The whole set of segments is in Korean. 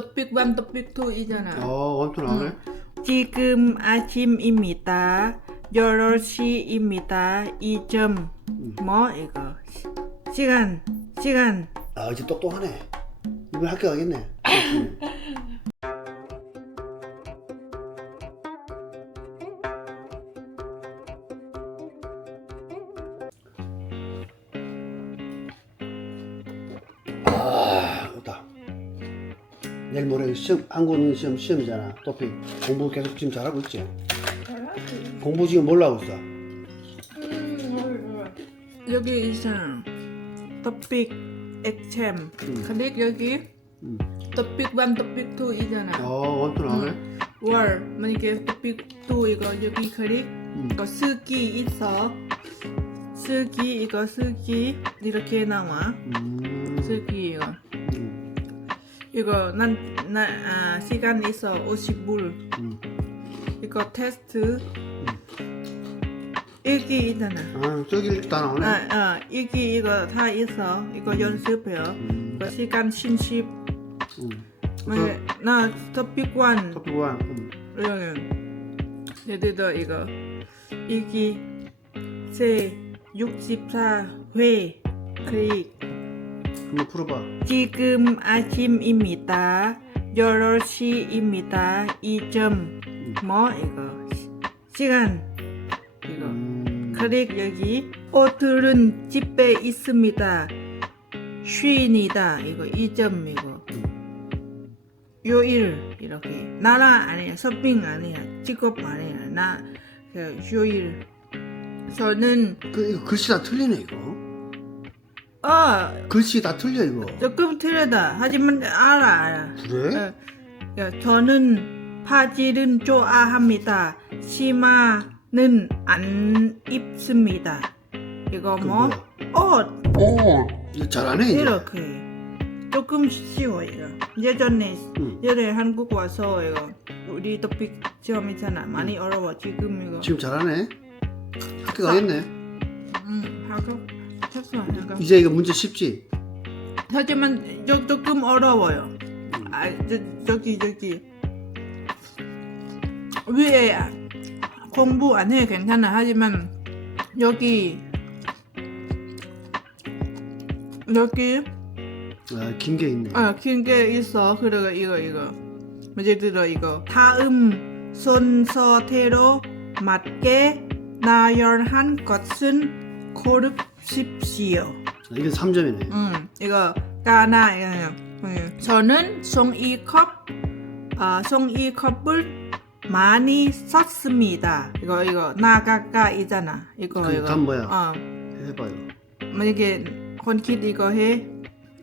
topic 1, topic 2이잖아. 어, 원투 나오네. 지금 아침입니다. 8시입니다. 2점. 뭐 이거? 시- 시간. 시간. 아, 이제 똑똑하네. 이번 학교 가겠네. 내일 모레 시험, 한국은 시험, 시험이잖아. 토픽. 공부 계속 지금 잘하고 있지? 공부 지금 뭘로 하고 있어? 여기 있잖아. topic exam. 클릭 여기. 음. topic 1, topic 2이잖아. 어, 원투 나오네. 월 만약에 topic 2 이거 여기 클릭. 음. 이거 쓰기 있어. 쓰기 이거 쓰기 이렇게 나와. 음. 쓰기 이거. 음. 이거 난, 나, 아, 시간 있어 50분 음. 이거 테스트 일기 있잖아 아, 저기 다 나오네. 아, 아, 일기 이거 다 있어 이거 연습해요 음. 이거 시간 신십 음. 네, 나 토픽 1 토픽 원. 음. 예를 들어 이거 일기 제 64회 클릭 한번 풀어봐. 지금 아침입니다. 8시입니다. 2점. 뭐 이거 시- 시간 이거 음. 클릭 여기 오늘은 집에 있습니다. 쉬니다 이거 2점 이거 요일 이렇게 나라 아니야 서빙 아니야 직업 아니야 나 그, 요일 저는 그 이거 글씨 다 틀리네 이거. 어 글씨 다 틀려 이거. 조금 틀리다 하지만 알아 알아 그래? 어, 야, 저는 바지를 좋아합니다. 치마는 안 입습니다. 이거 그 뭐? 뭐야? 옷 이거 잘하네 이제. 이렇게 조금 쉬워 이거. 예전에 응. 예전에 한국 와서 이거 우리 토픽 시험이잖아. 많이 어려워 지금 이거. 지금 잘하네. 학교 가겠네. 응, 하고 했어 이거. 이제 이거 문제 쉽지? 하지만 저, 조금 어려워요. 아, 저, 저기 저기 위에 공부 안 해 괜찮아. 하지만 여기 여기 아, 긴 게 있네. 아, 긴게 있어. 그리고 이거 이거 예를 들어 이거 다음 순서대로 맞게 나열한 것은 고릅십시오. 이건 3점이네. 음, 이거 까나 이거 음, 저는 송이 컵, 아 송이 컵을 많이 썼습니다. 이거 이거 나가까이잖아. 이거 그 이거. 뭐야? 어, 해봐요. 뭐 만약에 건킷 이거 해.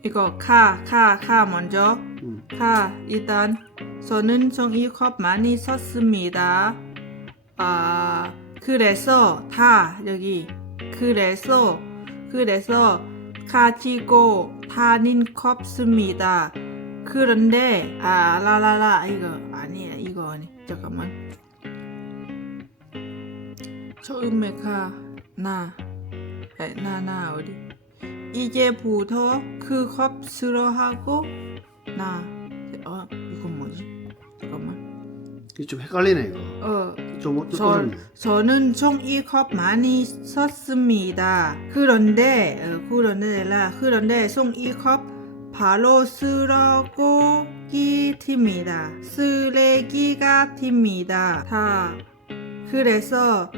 이거 카, 카, 카 먼저. 음. 일단 저는 송이 컵 많이 썼습니다. 아 그래서 다 여기 그래서 그래서 가지고 다닌 컵습니다. 그런데 아 라라라 이거 아니야 이거 아니 잠깐만. 처음에 가나 나나 어디? 이제부터 그컵 싫어하고 나어 이거 뭐지? 잠깐만. 이게 좀 헷갈리네 이거. 어 좀 저, 어렵네. 저는 종이컵 많이 썼습니다. 그런데 어, 그런데 라 그런데 종이컵 바로 쓰레기 팁니다. 쓰레기가 팁니다. 다 그래서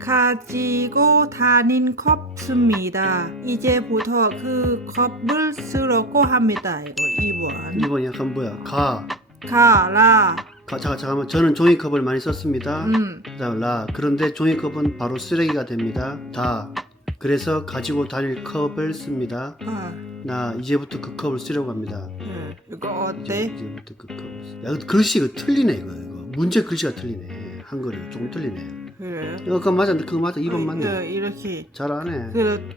가지고 다닌 컵 씁니다. 이제부터 그 컵을 쓰려고 합니다. 이거 2번. 2번 약간 뭐야? 가. 가라. 가 잠깐 잠깐만. 저는 종이컵을 많이 썼습니다. 음. 그다음 라. 그런데 종이컵은 바로 쓰레기가 됩니다. 다. 그래서 가지고 다닐 컵을 씁니다. 아, 나 이제부터 그 컵을 쓰려고 합니다. 예. 이거 이제, 어때? 이제 부터 그 컵을 쓰. 야, 글씨가 틀리네 이거. 이거. 문제 글씨가 틀리네. 한글이 조금 틀리네. 그래. 이거 그거 맞아. 그거 맞아. 2번 맞네. 어, 이렇게. 잘하네. 그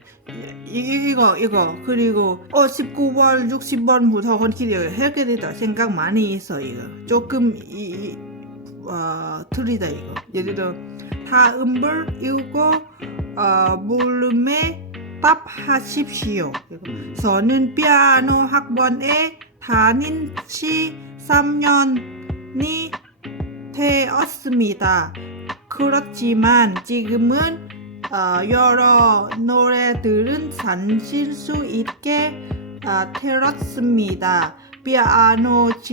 이, 이거 이거 그리고 어 19번 60번부터 건키리 해게 되다 생각 많이 있어 이거 조금 이, 이 어, 틀리다 이거 예를 들어 다음을 읽고 어, 물음에 답하십시오. 음. 저는 피아노 학원에 다닌 지 3년이 되었습니다. 그렇지만 지금은 어, 여러 노래들은 산실 수 있게 어, 들었습니다. 피아노질은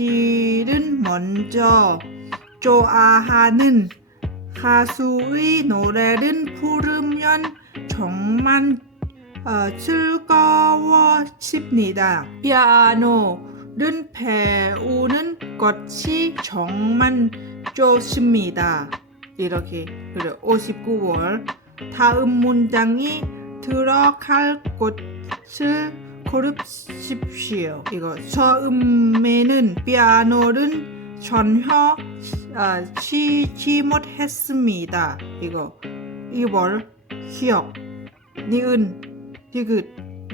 먼저 좋아하는 가수의 노래를 부르면 정말 어, 즐거워집니다. 피아노는 배우는 것이 정말 좋습니다. 이렇게 그래 59월 다음 문장이 들어갈 곳을 고르십시오. 이거 처음에는 피아노는 전혀 아, 치지 못했습니다. 이거 2월 기억 니은 디귿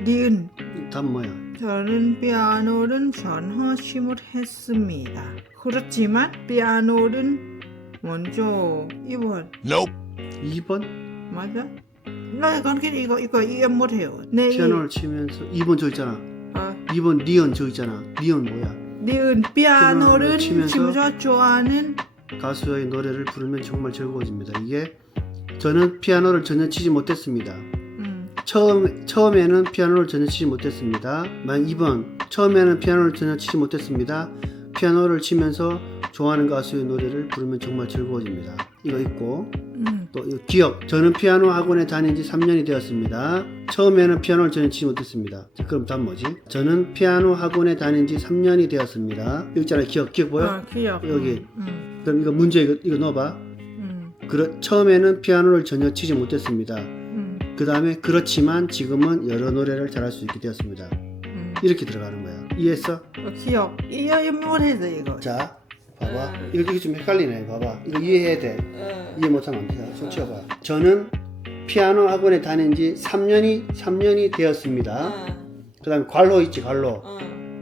니은 답 뭐야? 저는 피아노를 전혀 치지 못했습니다. 그렇지만 피아노는 먼저 2번 2번 맞아? 나 이건 그냥 이거 이거 이해 못해요. 내 이- 피아노를 치면서 2번 저 있잖아. 아, 2번 니은 저 있잖아. 니은 뭐야? 니은 피아노를 치면서 치면서 좋아하는 가수의 노래를 부르면 정말 즐거워집니다. 이게 저는 피아노를 전혀 치지 못했습니다. 음, 처음 처음에는 피아노를 전혀 치지 못했습니다. 만 2번 처음에는 피아노를 전혀 치지 못했습니다. 피아노를 치면서 좋아하는 가수의 노래를 부르면 정말 즐거워집니다. 이거 있고 음, 또 이거 기억 저는 피아노 학원에 다닌 지 3년이 되었습니다. 처음에는 피아노를 전혀 치지 못했습니다. 자, 그럼 답 뭐지? 저는 피아노 학원에 다닌 지 3년이 되었습니다. 여기 있잖아 기억 기억 보여? 어, 기억. 여기. 음, 그럼 이거 문제 이거, 이거 넣어봐. 음, 그러, 처음에는 피아노를 전혀 치지 못했습니다. 음, 그 다음에 그렇지만 지금은 여러 노래를 잘할 수 있게 되었습니다. 음. 이렇게 들어가는 거야. 이해했어? 어, 기억. 이해 못해서 이거. 자, 봐봐. 음. 이거, 이거 좀 헷갈리네. 봐봐. 이거 이해해야 돼. 어, 이해 못하면 안 돼. 손 치워봐. 저는 피아노 학원에 다닌 지 3년이, 3년이 되었습니다. 어, 그 다음에 관로 있지, 관로. 어.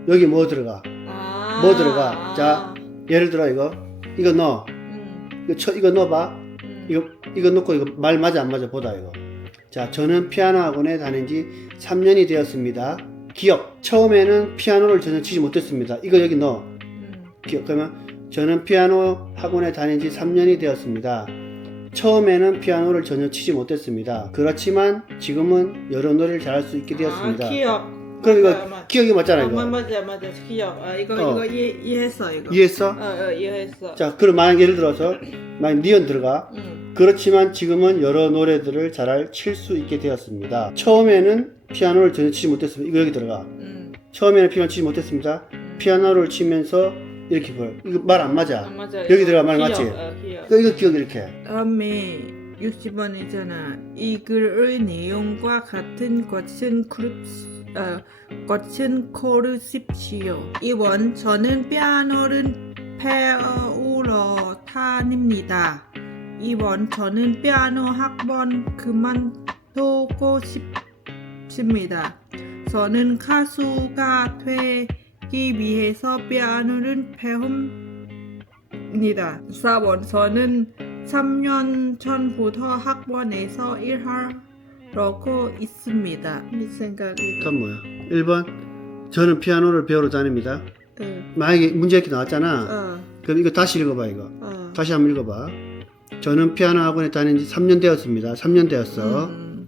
여기 뭐 들어가? 아, 뭐 들어가? 자. 예를 들어 이거. 이거 넣어. 음, 이거, 쳐, 이거 넣어봐. 음. 이거, 이거 넣고 이거 말 맞아, 안 맞아? 보다 이거. 자, 저는 피아노 학원에 다닌 지 3년이 되었습니다. 기억. 처음에는 피아노를 전혀 치지 못했습니다. 이거 여기 넣어. 음, 기억. 그러면 저는 피아노 학원에 다닌 지 3년이 되었습니다. 처음에는 피아노를 전혀 치지 못했습니다. 그렇지만 지금은 여러 노래를 잘할 수 있게 되었습니다. 아, 기억. 그럼 이거 맞아, 맞아. 기억이 맞잖아 어, 이거. 마- 맞아 맞아 기억. 아 이거 어. 이거 이해 이해했어 이거. 이해했어? 어, 어 이해했어. 자, 그럼 만약 예를 들어서 만약 니은 들어가. 음, 그렇지만 지금은 여러 노래들을 잘 칠 수 있게 되었습니다. 처음에는 피아노를 전혀 치지 못했습니다. 이거 여기 들어가. 음, 처음에는 피아노 치지 못했습니다. 음. 피아노를 치면서 이렇게 보여. 이거 말 안 맞아. 아, 맞아. 여기 들어가 말 기억, 맞지? 어, 기억. 이거, 이거 기억 이렇게. 다음에 60번이잖아. 이 글의 내용과 같은 것은 그룹 어, 것은 고르십시오. 2번 저는 피아노를 배우러 다닙니다. 2번 저는 피아노 학원 그만두고 싶습니다. 저는 가수가 되기 위해서 피아노를 배웁니다. 4번 저는 3년 전부터 학원에서 일하려고 있습니다. 네 생각이 답 뭐야? 1번. 저는 피아노를 배우러 다닙니다. 어, 만약에 문제 이렇게 나왔잖아. 어, 그럼 이거 다시 읽어봐, 이거. 어. 다시 한번 읽어봐. 저는 피아노 학원에 다닌 지 3년 되었습니다. 3년 되었어. 음.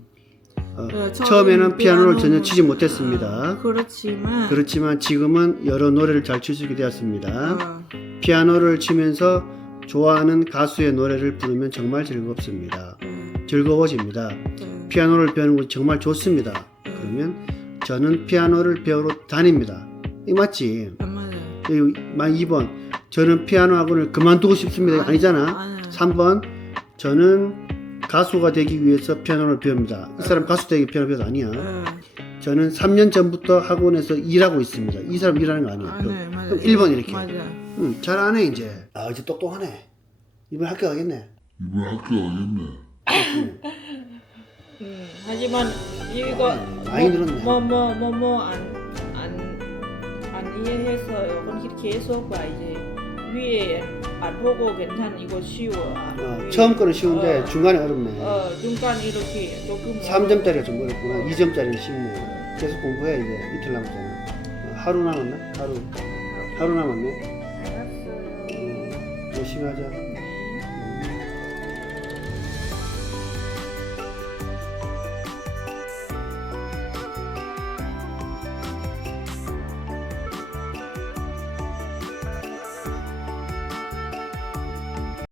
어, 어, 처음에는 피아노를 피아노- 전혀 치지 못했습니다. 아, 그렇지만 그렇지만 지금은 여러 노래를 잘 칠 수 있게 되었습니다. 어, 피아노를 치면서 좋아하는 가수의 노래를 부르면 정말 즐겁습니다. 어, 즐거워집니다. 어, 피아노를 배우는 것이 정말 좋습니다. 그러면 저는 피아노를 배우러 다닙니다. 이 맞지? 안 맞아. 여기 만 2번 저는 피아노 학원을 그만두고 싶습니다. 아니, 아니잖아. 아니. 3번 저는 가수가 되기 위해서 피아노를 배웁니다. 이 사람 가수 되기 피아노 배우도 아니야. 어, 저는 3년 전부터 학원에서 일하고 있습니다. 이 사람 일하는 거 아니야. 아니, 그럼, 맞아. 그럼 1번 이렇게. 맞아. 응, 잘하네 이제. 아 이제 똑똑하네. 이번 학교 가겠네. 이번 학교 가겠네. 음, 하지만 이거 많이 늘었네. 뭐뭐 뭐 뭐 안 안 안 이해했어요. 그럼 계속 봐 이제 위에 안 보고 괜찮아 이거 쉬워. 아, 어, 예. 처음 거는 쉬운데 어. 중간에 어렵네. 어 중간 이렇게 조금. 3점짜리가 좀 어렵구나. 2점짜리는 쉽네. 계속 공부해 이제 이틀 남았잖아. 어, 하루 남았나? 하루. 하루 남았네. 네, 알았어요. 음, 열심히 하자.